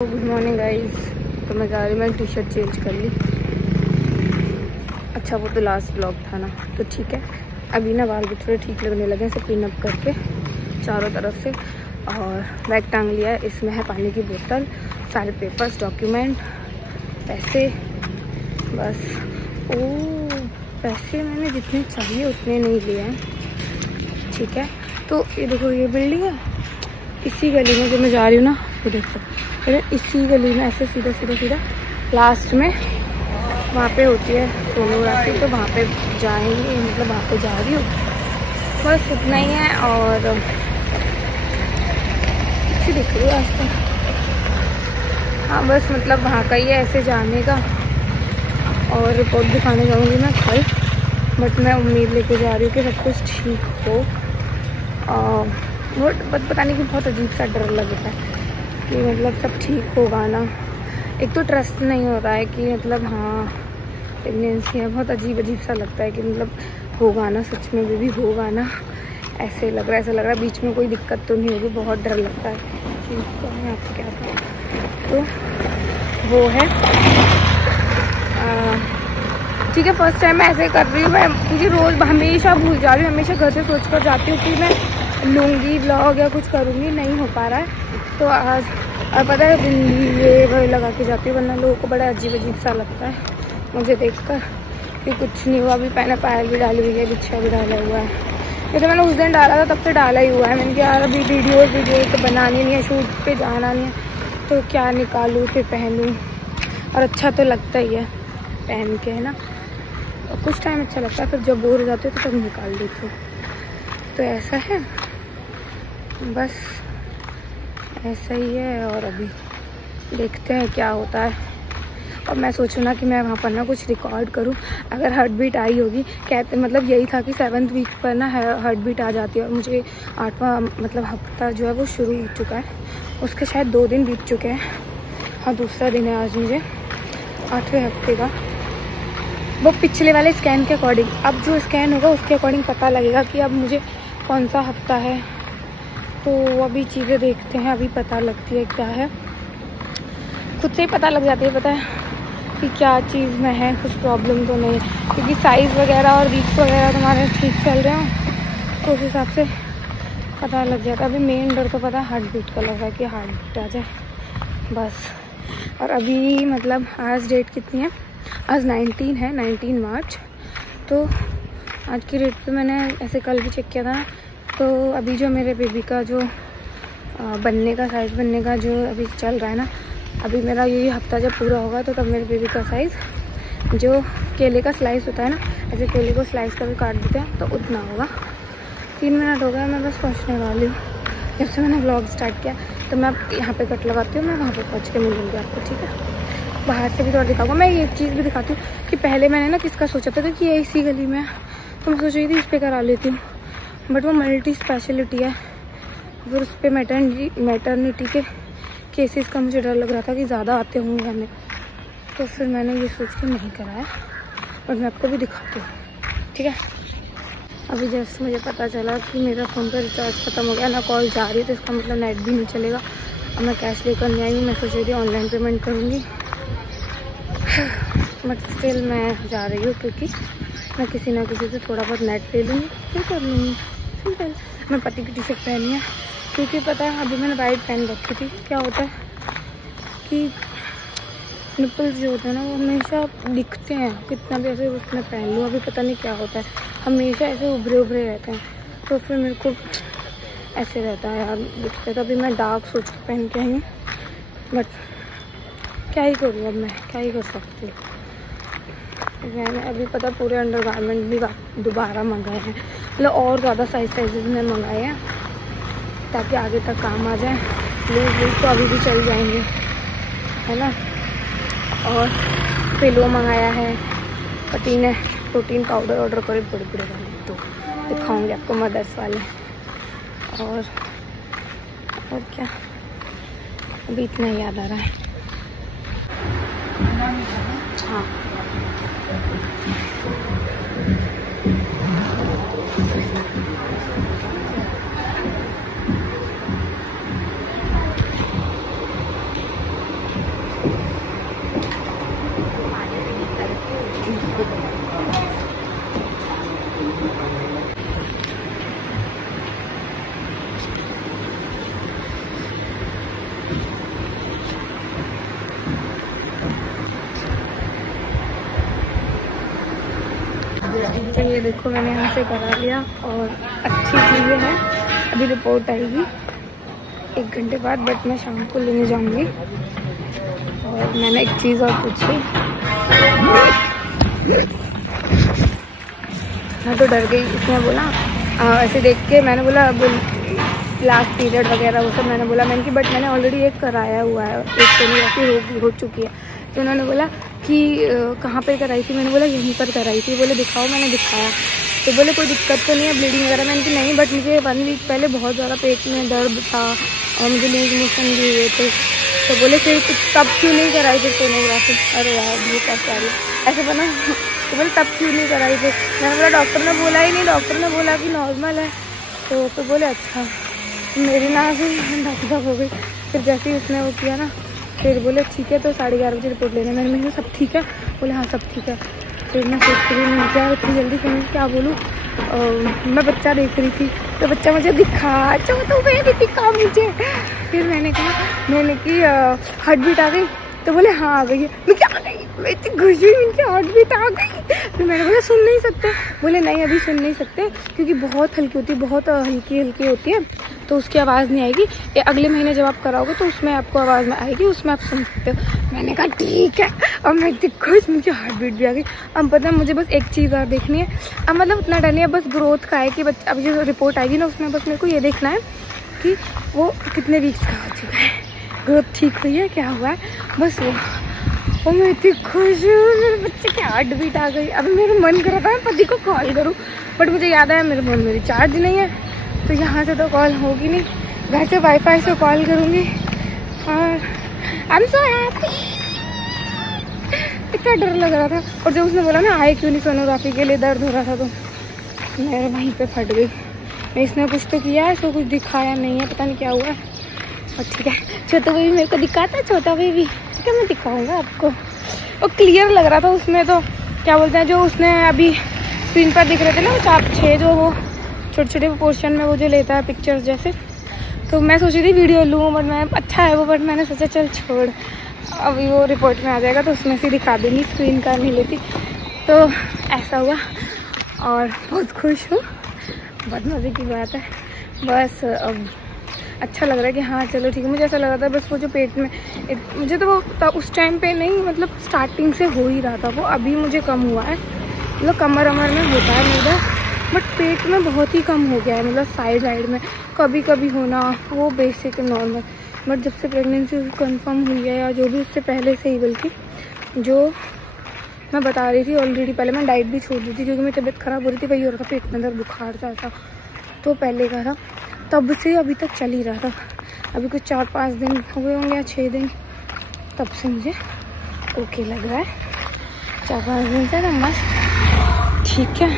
Good morning guys. तो मैं जा रही हूँ, मैंने टी शर्ट चेंज कर ली। अच्छा वो तो लास्ट ब्लॉग था ना, तो ठीक है। अभी ना बाल भी थोड़े ठीक लगने लगे हैं, सब पिन अप करके चारों तरफ से। और बैग टांग लिया है, इसमें है पानी की बोतल, सारे पेपर्स, डॉक्यूमेंट, पैसे, बस। ओ पैसे मैंने जितने चाहिए उतने नहीं लिए हैं, ठीक है। तो ये देखो, ये बिल्डिंग है, इसी गली में जो मैं जा रही हूँ ना, ये देखो, इसी गली में ऐसे सीधा सीधा सीधा लास्ट में वहाँ पे होती है सोनोग्राफी, तो वहाँ पे जाएंगे, मतलब वहाँ पे जा रही हूँ, बस इतना ही है। और दिख रही है रास्ता, हाँ बस मतलब वहाँ का ही है ऐसे जाने का। और रिपोर्ट दिखाने जाऊँगी मैं कल, बट मैं उम्मीद लेके जा रही हूँ कि सब कुछ ठीक हो। बट पता नहीं कि बहुत अजीब सा डर लगता है कि मतलब सब ठीक होगा ना। एक तो ट्रस्ट नहीं हो रहा है कि मतलब हाँ प्रेगनेंसी है, बहुत अजीब अजीब सा लगता है कि मतलब होगा ना, सच में बेबी होगा ना, ऐसे लग रहा है, ऐसा लग रहा है बीच में कोई दिक्कत तो नहीं होगी, बहुत डर लगता है चीज़ का। मैं आपको क्या कहूँ, तो वो है ठीक है। फर्स्ट टाइम मैं ऐसे कर रही हूँ मैं, क्योंकि रोज़ हमेशा भूल जा रही हूँ, हमेशा घर से सोच कर जाती हूँ कि मैं लूँगी ब्लॉग या कुछ करूँगी, नहीं हो पा रहा है। तो आज और पता है बिंदी ये वही लगा के जाती हूँ, वरना लोगों को बड़ा अजीब अजीब सा लगता है मुझे देखकर कि कुछ नहीं हुआ। अभी मैंने पायल भी डाली हुई है, बिछा भी डाला हुआ है। ये तो मैंने उस दिन डाला था, तब से डाला ही हुआ है। मैंने कहा यार अभी वीडियो तो बनानी नहीं है, शूट पे जाना नहीं है, तो क्या निकालूँ फिर पहनूँ, और अच्छा तो लगता ही है पहन के, है ना। और कुछ टाइम अच्छा लगता है, फिर जब बोर हो जाते हो तो तब निकाल देती हूँ। तो ऐसा है, बस ऐसा ही है। और अभी देखते हैं क्या होता है। और मैं सोचूँ ना कि मैं वहाँ पर ना कुछ रिकॉर्ड करूँ, अगर हार्ट बीट आई होगी, कहते मतलब यही था कि 7th वीक पर ना हार्ट बीट आ जाती है, और मुझे 8वां मतलब हफ्ता जो है वो शुरू हो चुका है, उसके शायद 2 दिन बीत चुके हैं। हाँ दूसरा दिन है आज मुझे 8वें हफ्ते का। वो पिछले वाले स्कैन के अकॉर्डिंग, अब जो स्कैन होगा उसके अकॉर्डिंग पता लगेगा कि अब मुझे कौन सा हफ्ता है। तो अभी चीज़ें देखते हैं, अभी पता लगती है क्या है, खुद से ही पता लग जाती है, पता है कि क्या चीज़ में है, कुछ प्रॉब्लम तो नहीं है, क्योंकि साइज़ वगैरह और वीक्स वगैरह तुम्हारे ठीक चल रहे हो तो उस हिसाब से पता लग जाता है। अभी मेन डर तो पता है हार्ट बीट का लग रहा है कि हार्ट बीट आ जाए, बस। और अभी मतलब आज डेट कितनी है, आज 19 है, 19 मार्च। तो आज की डेट पे मैंने ऐसे कल भी चेक किया था, तो अभी जो मेरे बेबी का जो बनने का साइज़ बनने का जो अभी चल रहा है ना, अभी मेरा यही हफ्ता जब पूरा होगा तो तब मेरे बेबी का साइज़ जो केले का स्लाइस होता है ना, ऐसे केले को स्लाइस करके काट देते हैं, तो उतना होगा। 3 मिनट हो गया, मैं बस पहुँचने वाली हूँ। जब से मैंने व्लॉग स्टार्ट किया तो मैं यहाँ पे कट लगाती हूँ, मैं वहाँ पे पहुँच के मिलूँगी आपको, ठीक है। बाहर से भी थोड़ा दिखाऊंगा। मैं एक चीज़ भी दिखाती हूँ कि पहले मैंने ना किसका सोचा था कि ये इसी गली में है, तो मैं सोच रही थी इस पर करा लेती हूँ, बट वो मल्टी स्पेशलिटी है, फिर उस पर मैटरनिटी के केसेस का मुझे डर लग रहा था कि ज़्यादा आते होंगे हमें, तो फिर मैंने ये सोच के नहीं कराया। और मैं आपको भी दिखाती हूँ, ठीक है। अभी जैसे मुझे पता चला कि मेरा फ़ोन का रिचार्ज ख़त्म हो गया, ना कॉल जा रही है, तो इसका मतलब नेट भी नहीं चलेगा। और मैं कैश लेकर नहीं आई हूँ, मैं सोच रही थी ऑनलाइन पेमेंट करूँगी, बट स्टिल मैं जा रही हूँ, क्योंकि मैं किसी ना किसी से थोड़ा बहुत नेट ले लूँगी, फिर कर लूँगी सिंपल। मैं पति की टी शर्ट पहनी है, क्योंकि पता है अभी मैंने वाइट पहन रखी थी। क्या होता है कि निपल्स जो होते हैं ना वो हमेशा दिखते हैं, कितना भी ऐसे उसमें पहन लूँ, अभी पता नहीं क्या होता है, हमेशा ऐसे उभरे उभरे रहते हैं, तो फिर मेरे को ऐसे रहता है यार, दिखते। तो अभी मैं डार्क सोच के पहन के आई हूँ, बट क्या ही करूँ, अब मैं क्या ही कर सकती हूँ। मैंने अभी पता पूरे अंडर गारमेंट भी दोबारा मंगाए हैं, मतलब और ज़्यादा साइजेस में मंगाए हैं, ताकि आगे तक काम आ जाए। लूज तो अभी भी चल जाएंगे, है ना। और पिलो मंगाया है, पति ने प्रोटीन पाउडर ऑर्डर करे, बड़े बड़े वाले, तो दिखाऊंगे आपको मदर्स वाले। और क्या, अभी इतना ही याद आ रहा है। हाँ तो ये देखो मैंने यहाँ से करा लिया और अच्छी चीज़ें हैं। अभी रिपोर्ट आएगी 1 घंटे बाद, बट मैं शाम को लेने जाऊँगी। और मैंने एक चीज़ और पूछी, मैं तो डर गई। इसने बोला ऐसे देख के, मैंने बोला लास्ट पीरियड वगैरह वो सब मैंने बोला मैंने कि बट मैंने ऑलरेडी एक कराया हुआ है, एक सोनोग्राफी हो चुकी है। तो उन्होंने बोला कि कहाँ पे कराई थी? मैंने बोला यहीं पर कराई थी। बोले दिखाओ, मैंने दिखाया। तो बोले कोई दिक्कत तो नहीं है ब्लीडिंग वगैरह? मैंने कि नहीं, बट मुझे 1 वीक पहले बहुत ज़्यादा पेट में दर्द था और मुझे लूज मोशन भी हुए थे। तो बोले फिर तब क्यों नहीं कराई फिर सोनोग्राफी? अरे यार ये क्या कह रही ऐसे बना। तो बोले तब क्यों नहीं कराई फिर? मैंने बोला डॉक्टर ने बोला ही नहीं, डॉक्टर ने बोला कि नॉर्मल है। तो बोले अच्छा। मेरी ना से धक हो गई। फिर जैसे ही उसने वो किया ना, फिर बोले ठीक है तो 11:30 बजे रिपोर्ट लेने। मैंने कहा सब ठीक है? बोले हाँ सब ठीक है। फिर मैं सोचती रही नहीं क्या इतनी जल्दी, फिर मैं क्या बोलूँ। मैं बच्चा देख रही थी तो बच्चा मुझे दिखा, तो मैं दिखा मुझे। फिर मैंने कि हार्ट बीट आ गई? तो बोले हाँ आ गई है। मैं क्या आ गई? मैं इतनी खुशी हुई, इनकी हार्ट बीट आ गई। तो मैंने बोला सुन नहीं सकते? बोले नहीं अभी सुन नहीं सकते क्योंकि बहुत हल्की होती है, बहुत हल्की होती है, तो उसकी आवाज़ नहीं आएगी। ये अगले महीने जब आप कराओगे तो उसमें आपको आवाज़ में आएगी, उसमें आप सुन सकते हो। मैंने कहा ठीक है। और मैं इतनी खुश, मुझे हार्ट बीट भी आ गई। अब पता है मुझे बस एक चीज़ और देखनी है। अब मतलब उतना डर नहीं है, बस ग्रोथ का है कि बच्चा अभी जो रिपोर्ट आएगी ना उसमें बस मेरे को ये देखना है कि वो कितने वीक्स का हो चुका है, ग्रोथ ठीक हुई है, क्या हुआ है, बस वो। और मैं इतनी खुश हूँ, मेरे बच्चे की हार्ट बीट आ गई। अभी मेरा मन कर रहा है पति को कॉल करूँ, बट मुझे याद आया मेरे फोन में रिचार्ज नहीं है, तो यहाँ से तो कॉल होगी नहीं, घर से वाईफाई से कॉल करूँगी। और आई एम सो हैप्पी। इतना डर लग रहा था, और जब उसने बोला ना आए क्यों नहीं सोनोग्राफी के लिए, दर्द हो रहा था, तो मैं वहीं पे फट गई। इसने कुछ तो किया है, इसको कुछ दिखाया नहीं है, पता नहीं क्या हुआ है। और ठीक है, छोटा बेबी मेरे को दिखाता है, छोटा बेबी ठीक है मैं दिखाऊंगा आपको। वो क्लियर लग रहा था उसमें, तो क्या बोलते हैं जो उसने अभी स्क्रीन पर दिख रहे थे ना वो 4-6 जो वो छोटे छोटे पोर्शन में वो जो लेता है पिक्चर्स जैसे, तो मैं सोची थी वीडियो लूँ, बट मैं अच्छा है वो, बट मैंने सोचा चल छोड़, अभी वो रिपोर्ट में आ जाएगा तो उसमें से दिखा दूँगी, स्क्रीन का नहीं लेती। तो ऐसा हुआ और बहुत खुश हूँ, बहुत मज़े की बात है। बस अब अच्छा लग रहा है कि हाँ चलो ठीक है। मुझे ऐसा लग रहा था बस वो जो पेट में मुझे तो वो उस टाइम पे नहीं, मतलब स्टार्टिंग से हो ही रहा था वो, अभी मुझे कम हुआ है, मतलब कमर वमर में होता है मेरा, बट पेट में बहुत ही कम हो गया है, मतलब साइड में कभी कभी होना, वो बेसिक नॉर्मल। बट जब से प्रेगनेंसी कंफर्म हुई है, या जो भी उससे पहले से ही, बल्कि जो मैं बता रही थी ऑलरेडी, पहले मैं डाइट भी छोड़ दी थी क्योंकि मेरी तबीयत ख़राब हो रही थी, वही हो रहा था पेट में अंदर बुखार सा ऐसा, तो पहले का था, तब से अभी तक चल ही रहा था। अभी कुछ 4-5 दिन हुए होंगे या 6 दिन, तब से मुझे ओके लग रहा है। 4-5 दिन से ना मस्त ठीक है।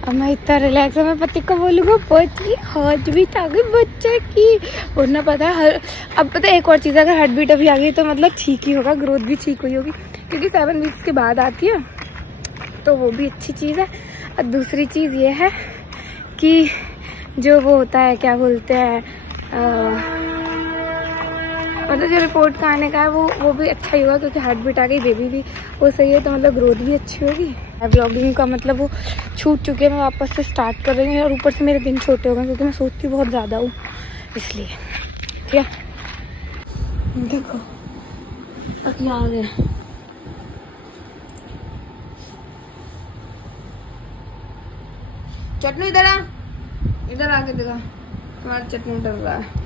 अब मैं इतना रिलैक्स है, मैं पति को बोलूँगा पति हार्ट बीट आ गई बच्चे की, वरना पता है अब पता है एक और चीज़, अगर हार्ट बीट अभी आ गई तो मतलब ठीक ही होगा, ग्रोथ भी ठीक हुई होगी, क्योंकि 7 वीक्स के बाद आती है, तो वो भी अच्छी चीज़ है। और दूसरी चीज़ ये है कि जो वो होता है क्या बोलते हैं, मतलब जो रिपोर्ट का आने का है वो भी अच्छा ही हुआ, क्योंकि हार्ट बीट आ गई, बेबी भी वो सही है, तो मतलब ग्रोथ भी अच्छी होगी। ब्लॉगिंग का मतलब वो छूट चुके हैं, मैं वापस से स्टार्ट कर रही हूँ, और ऊपर से मेरे दिन छोटे हो गए क्योंकि मैं सोचती बहुत ज़्यादा हूँ, इसलिए ठीक है। देखो अब यहाँ आ गया, चटनी इधर आ, इधर आके देखा तुम्हारा चटनी डर रहा है।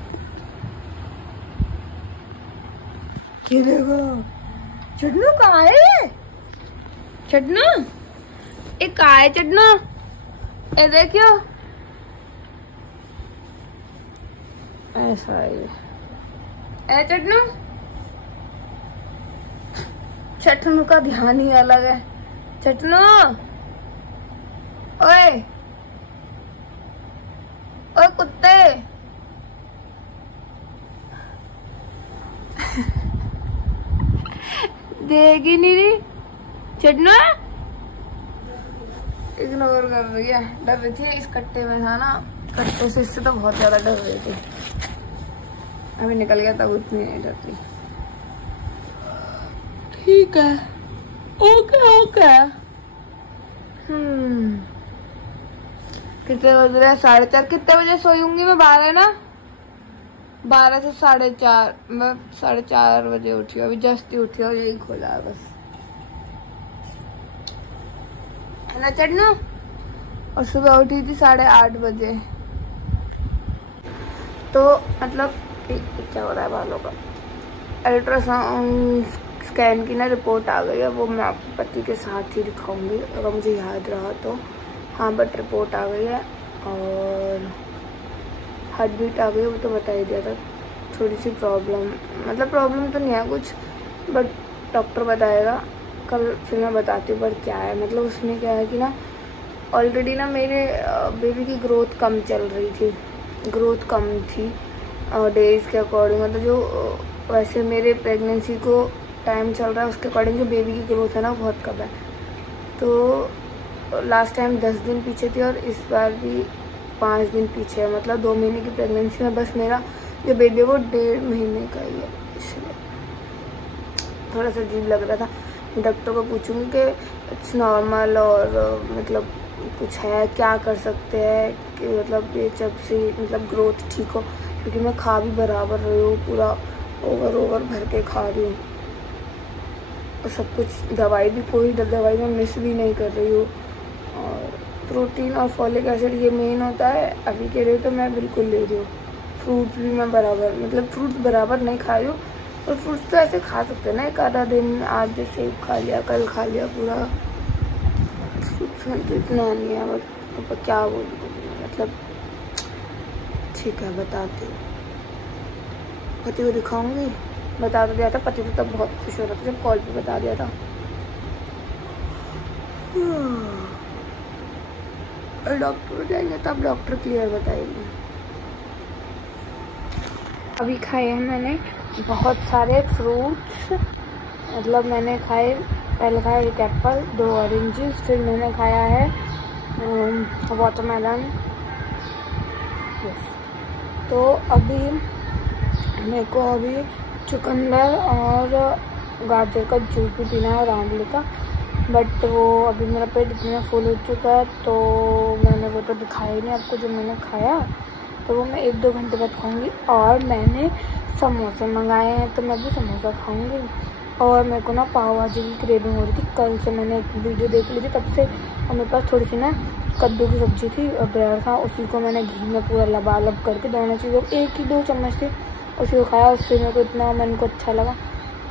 ये देखो चटनू कहाँ है, चटनू एक कहाँ है चटनू, ये देखियो ऐसा है ए चटनू, चटनू का ध्यान ही अलग है। चटनू ओए ओए कुत्ते देगी नहीं रही, चटनू इग्नोर कर रही है, डर रही थी इस कट्टे में था ना, कट्टे से इससे तो बहुत ज्यादा डर रही थी, अभी निकल गया तब उतनी नहीं डरती। ठीक है ओके ओके कितने बज रहे हैं? 4:30। कितने बजे सोऊंगी मैं? 12 ना, 12 से 4:30। मैं 4:30 बजे उठी हूँ, अभी जस्ट ही उठी हूँ, यही खोला है बस, है ना चढ़ना। और सुबह उठी थी 8:30 बजे। तो मतलब क्या हो रहा है बालों का? अल्ट्रासाउंड स्कैन की ना रिपोर्ट आ गई है, वो मैं आपको पति के साथ ही दिखाऊंगी अगर मुझे याद रहा तो। हाँ बट रिपोर्ट आ गई है और हार्ट बीट आ गई, वो तो बता ही दिया था। थोड़ी सी प्रॉब्लम, मतलब प्रॉब्लम तो नहीं है कुछ, बट डॉक्टर बताएगा कल, फिर मैं बताती हूँ पर क्या है। मतलब उसमें क्या है कि ना ऑलरेडी ना मेरे बेबी की ग्रोथ कम चल रही थी, ग्रोथ कम थी डेज के अकॉर्डिंग। मतलब जो वैसे मेरे प्रेगनेंसी को टाइम चल रहा है उसके अकॉर्डिंग जो बेबी की ग्रोथ है ना बहुत कम है। तो लास्ट टाइम 10 दिन पीछे थी और इस बार भी 5 दिन पीछे है। मतलब 2 महीने की प्रेगनेंसी में बस मेरा जो बेबी है वो 1.5 महीने का ही है, इसलिए थोड़ा सा अजीब लग रहा था। डॉक्टर को पूछूंगी कि इट्स नॉर्मल और मतलब कुछ है क्या कर सकते हैं कि मतलब ये जब से मतलब ग्रोथ ठीक हो, क्योंकि मैं खा भी बराबर रही हूँ, पूरा ओवर भर के खा रही हूँ और सब कुछ। दवाई भी कोई दवाई में मिस भी नहीं कर रही हूँ। और प्रोटीन और फॉलिक एसिड ये मेन होता है अभी के लिए, तो मैं बिल्कुल ले रही हूँ। फ्रूट्स भी मैं बराबर, मतलब फ्रूट्स बराबर नहीं खा रही हूँ। और फ्रूट्स तो ऐसे खा सकते हैं ना, एक आधा दिन, आज सेब खा लिया, कल खा लिया पूरा। फ्रूट्स में तो इतना नहीं है, बट क्या बोलूँ, मतलब ठीक है बताती हूँ। पति को दिखाऊंगी, बता तो दिया था। पति तो तब बहुत खुश हो रहा था जब कॉल पे बता दिया था। और डॉक्टर जाएंगे तब डॉक्टर क्लियर बताएगी। अभी खाए हैं मैंने बहुत सारे फ्रूट्स, मतलब मैंने खाए, पहले खाया एक एप्पल, 2 ऑरेंजेस, फिर मैंने खाया है वाटरमेलन। तो अभी मेरे को अभी चुकंदर और गाजर का जूस भी पीना है और आंवले का, बट वो अभी मेरा पेट इतना फुल हो चुका है तो मैंने वो तो दिखाया ही नहीं आपको जो मैंने खाया, तो वो मैं 1-2 घंटे बाद खाऊंगी। और मैंने समोसे मंगाए हैं तो मैं भी समोसा खाऊंगी। और मेरे को ना पाव भाजी की क्रेविंग हो रही थी, कल से मैंने वीडियो देख ली थी तब से। और मेरे पास थोड़ी सी ना कद्दू की सब्जी थी और ब्रेड था, उसी को मैंने घी में पूरा लबालब करके दोनों चीज़ों 1 ही 2 चम्मच से उसी को खाया। उससे मेरे को इतना मन को अच्छा लगा।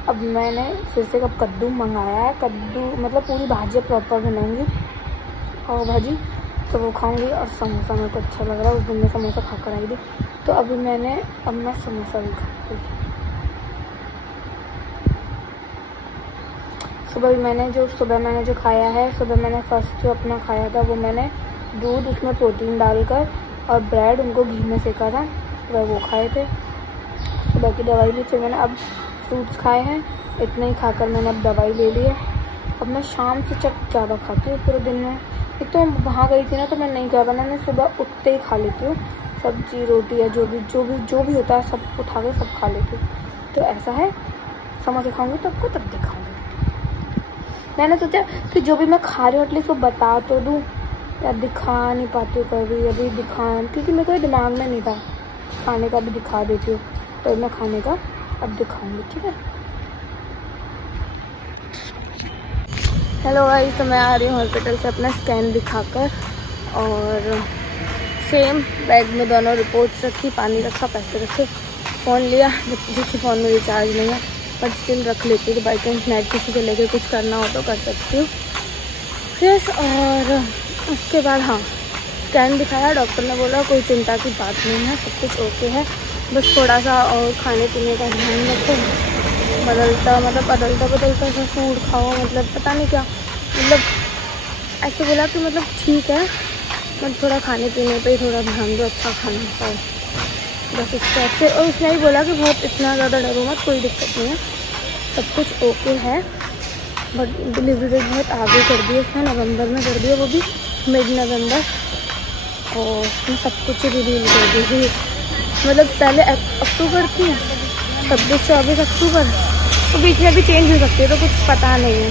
अब मैंने फिर से कब कद्दू मंगाया है, कद्दू मतलब पूरी भाजी प्रॉपर बनाऊंगी पाव भाजी, तो वो खाऊंगी। और समोसा मेरे को अच्छा लग रहा है, उस दिन में समोसा खा कर आई थी, तो अब मैं समोसा भी खाऊंगी। सुबह मैंने जो खाया है, सुबह मैंने फर्स्ट जो अपना खाया था वो मैंने दूध, उसमें प्रोटीन डालकर और ब्रेड उनको घी में सेका था, वह वो खाए थे। सुबह की दवाई ली, फिर मैंने अब फ्रूट्स खाए हैं, इतना ही खाकर मैंने अब दवाई ले ली है। अब मैं शाम से ज़्यादा खाती हूँ पूरे दिन में। एक तो वहाँ गई थी ना तो मैं नहीं खा पाया, मैं सुबह उठते ही खा लेती हूँ, सब्जी रोटी या जो भी होता है सब उठा के सब खा लेती हूँ। तो ऐसा है, समोसे खाऊंगी तो आपको तब दिखाऊंगी। मैंने सोचा कि जो भी मैं खा रही हूँ एटलीस्ट वो बता तो दूँ, या दिखा नहीं पाती हूँ कभी, अभी क्योंकि मेरे को दिमाग में नहीं था। खाने का भी दिखा देती हूँ, तो मैं खाने का अब दिखाऊंगी, ठीक है। हेलो गाइस, तो मैं आ रही हूँ हॉस्पिटल से अपना स्कैन दिखाकर, और सेम बैग में दोनों रिपोर्ट्स रखी, पानी रखा, पैसे रखे, फ़ोन लिया, जिसके फ़ोन में रिचार्ज नहीं है बट स्टिल रख लेती हूँ, तो बाई चांस नेट किसी को लेकर कुछ करना हो तो कर सकती हूँ। यस, और उसके बाद हाँ स्कैन दिखाया, डॉक्टर ने बोला कोई चिंता की बात नहीं है, सब कुछ ओके है, बस थोड़ा सा और खाने पीने का ध्यान रखो, बदलता सा फूड खाओ, मतलब पता नहीं क्या, मतलब ऐसे बोला कि मतलब ठीक है, मतलब थोड़ा खाने पीने पे ही थोड़ा ध्यान दो, अच्छा खाना खाओ, बस इसके अच्छे। और उसने ही बोला कि बहुत इतना ज़्यादा डरो मत, कोई दिक्कत नहीं है, सब कुछ ओके है। बट डिलीवरी डेट बहुत आगे कर दी है उसने, नवंबर में कर दी है, वो भी मिड नवंबर, और सब कुछ रिवील कर दी थी। मतलब पहले अक्टूबर थी, 26-24 अक्टूबर, तो बीच में भी चेंज हो सकती है, तो कुछ पता नहीं है।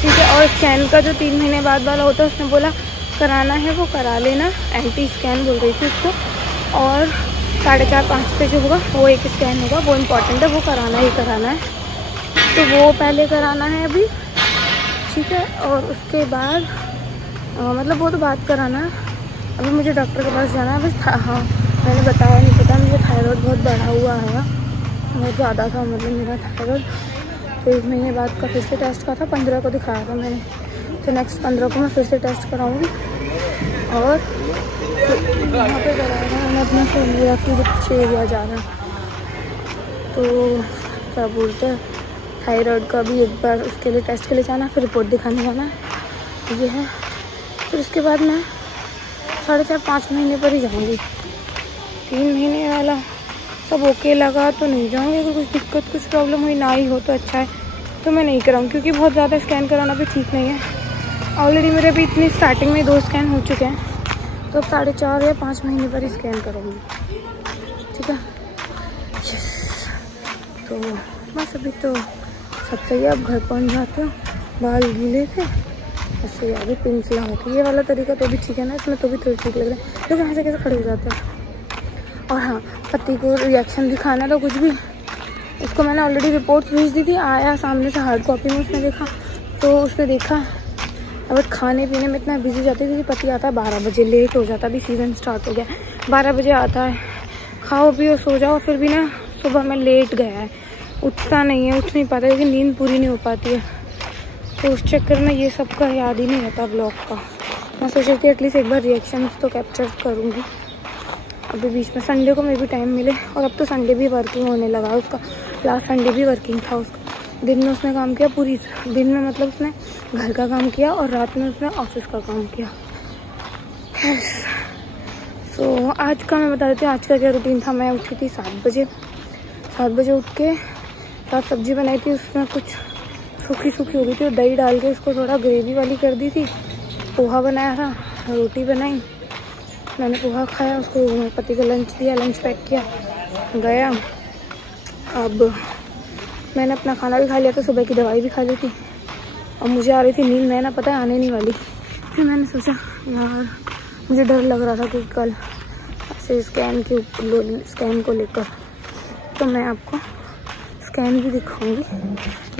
ठीक है। और स्कैन का जो 3 महीने बाद वाला होता है, उसने बोला कराना है वो करा लेना, एंटी स्कैन बोल रही थी उसको। और 4:30-5 पे जो होगा वो एक स्कैन होगा, वो इम्पॉर्टेंट है, वो कराना ही कराना है। तो वो पहले कराना है अभी, ठीक है। और उसके बाद मतलब वो तो बात कराना है। अभी मुझे डॉक्टर के पास जाना है बस। हाँ, मैंने बताया नहीं, पता मुझे थायराइड बहुत बढ़ा हुआ है, बहुत ज़्यादा था मतलब मेरा थायराइड। तो 1 महीने बाद का फिर से टेस्ट का था, 15 को दिखाया था मैंने। तो नेक्स्ट 15 को मैं फिर से टेस्ट कराऊंगी। और यहाँ पे कराया मैंने अपना सोनोग्राफी जो पीछे एरिया जा रहा है, तो क्या बोलते हैं थायराइड का भी एक बार उसके लिए टेस्ट के लिए जाना, फिर रिपोर्ट दिखाने जाना है, ये है। फिर उसके बाद मैं 4.5-5 महीने पर ही जाऊँगी। 3 महीने वाला सब ओके लगा तो नहीं जाऊँगी। अगर कुछ दिक्कत कुछ प्रॉब्लम हुई ना ही हो तो अच्छा है, तो मैं नहीं कराऊँ, क्योंकि बहुत ज़्यादा स्कैन कराना भी ठीक नहीं है। ऑलरेडी मेरे अभी इतनी स्टार्टिंग में 2 स्कैन हो चुके हैं, तो अब 4.5 या 5 महीने पर ही स्कैन करूँगी, ठीक है। यस, तो बस अभी तो सब सही है। अब घर पहुँच जाते हो, बाल गीले थे ऐसे अभी पिंच लगा था। ये वाला तरीका तो भी ठीक है ना, इसमें तो भी थोड़ी ठीक लग रहा है, लेकिन यहाँ से कैसे खड़े हो जाते हैं। और हाँ, पति को रिएक्शन दिखाना तो कुछ भी, उसको मैंने ऑलरेडी रिपोर्ट्स भेज दी थी, आया सामने से हार्ड कॉपी में, उसने देखा तो उसने देखा। अब खाने पीने में इतना बिजी जाती है, क्योंकि पति आता है 12 बजे, लेट हो जाता है, अभी सीज़न स्टार्ट हो गया, 12 बजे आता है। खाओ पियो सो जाओ, फिर भी ना सुबह में लेट गया है, उठता नहीं है, उठ नहीं पाता, क्योंकि नींद पूरी नहीं हो पाती है। तो उस चक्कर में ये सब का याद ही नहीं रहता ब्लॉग का। मैं सोच रही थी एटलीस्ट एक बार रिएक्शंस तो कैप्चर करूँगी अभी बीच में, संडे को मेरे भी टाइम मिले। और अब तो संडे भी वर्किंग होने लगा उसका, लास्ट संडे भी वर्किंग था उसका। दिन में उसने काम किया, पूरी दिन में मतलब उसने घर का काम किया, और रात में उसने ऑफिस का काम किया। सो आज का मैं बता देती हूँ, आज का क्या रूटीन था। मैं उठी थी 7 बजे उठ के साथ सब्जी बनाई थी, उसमें कुछ सूखी हो गई थी, और दही डाल के उसको थोड़ा ग्रेवी वाली कर दी थी। पोहा बनाया था, रोटी बनाई, मैंने पोहा खाया, उसको पति को लंच दिया, लंच पैक किया, गया। अब मैंने अपना खाना भी खा लिया था, सुबह की दवाई भी खा ली थी, और मुझे आ रही थी नींद, मैं ना पता है आने नहीं वाली। फिर मैंने सोचा यार मुझे डर लग रहा था कि कल ऐसे स्कैन को लेकर, तो मैं आपको स्कैन भी दिखाऊंगी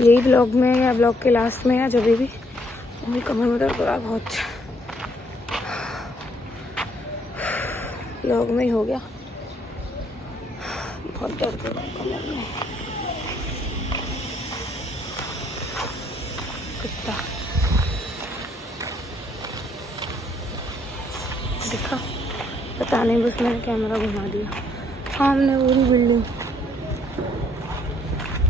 यही ब्लॉग में, या ब्लॉग के लास्ट में, या जब भी। मेरी कमर में दर्द हो रहा बहुत, ब्लॉग में ही हो गया, बहुत दर्द हो रहा कमर में। कुत्ता दिखा, पता नहीं, बस मैंने कैमरा घुमा दिया। सामने पूरी बिल्डिंग,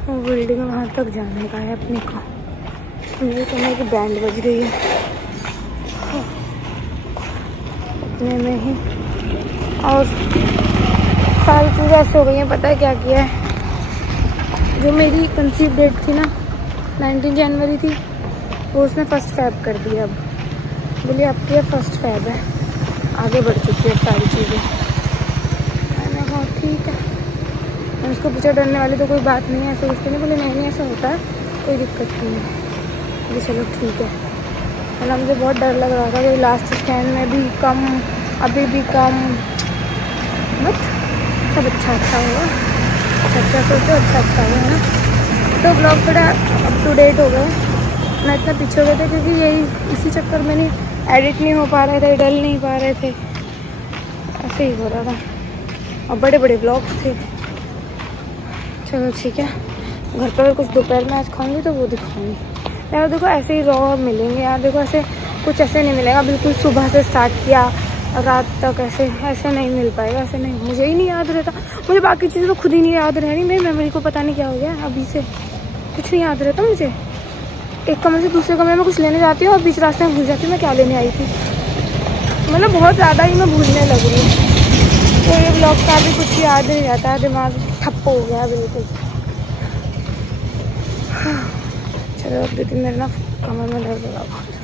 वो बिल्डिंग वहाँ तक जाने का है अपने को। मेरे कमरे की बैंड बज गई है इतने में ही। और सारी चीज़ें ऐसे हो गई हैं, पता है क्या किया है, जो मेरी कंसीव डेट थी ना 19 जनवरी थी, वो उसने 1 फ़रवरी कर दिया। अब बोलिए आपकी 1 फ़रवरी है, आगे बढ़ चुकी है सारी चीज़ें। मैंने कहा ठीक है, मैं उसको पूछा डरने वाली तो कोई बात नहीं है, ऐसे उसके नहीं बोले नहीं ऐसा होता है, कोई दिक्कत नहीं है। बोले चलो ठीक है। मतलब मुझे बहुत डर लग रहा था कि लास्ट स्कैन में भी कम, अभी भी कम, बट सब अच्छा होगा, अच्छा सोचो, अच्छा होगा ना। तो ब्लॉग थोड़ा अप टू डेट हो गए, मैं इतना पीछे हो गए थे, क्योंकि यही इसी चक्कर में नहीं एडिट नहीं हो पा रहे थे, डल नहीं पा रहे थे, ऐसे ही हो रहा था, और बड़े ब्लॉग्स थे। चलो ठीक है, घर पर कुछ दोपहर में आज खाऊंगी तो वो दिखाऊंगी यार। देखो ऐसे ही रॉ मिलेंगे यार, देखो ऐसे कुछ ऐसे नहीं मिलेगा बिल्कुल सुबह से स्टार्ट किया रात तक, ऐसे नहीं मिल पाएगा, ऐसे नहीं, मुझे ही नहीं याद रहता, मुझे बाकी चीज़ें तो खुद ही नहीं याद रह रही, मेरी मेमोरी को पता नहीं क्या हो गया, अभी से कुछ नहीं याद रहता मुझे। एक कमरे से दूसरे कमरे में कुछ लेने जाती हूँ और बीच रास्ते में भूल जाती हूँ मैं क्या लेने आई थी, मतलब बहुत ज़्यादा ही मैं भूलने लग रही हूँ। तो ये ब्लॉग का भी कुछ याद नहीं रहता, दिमाग ठप्प हो गया बिल्कुल। चलो अब देखिए, मेरे ना कमर में दर्द हो रहा बहुत।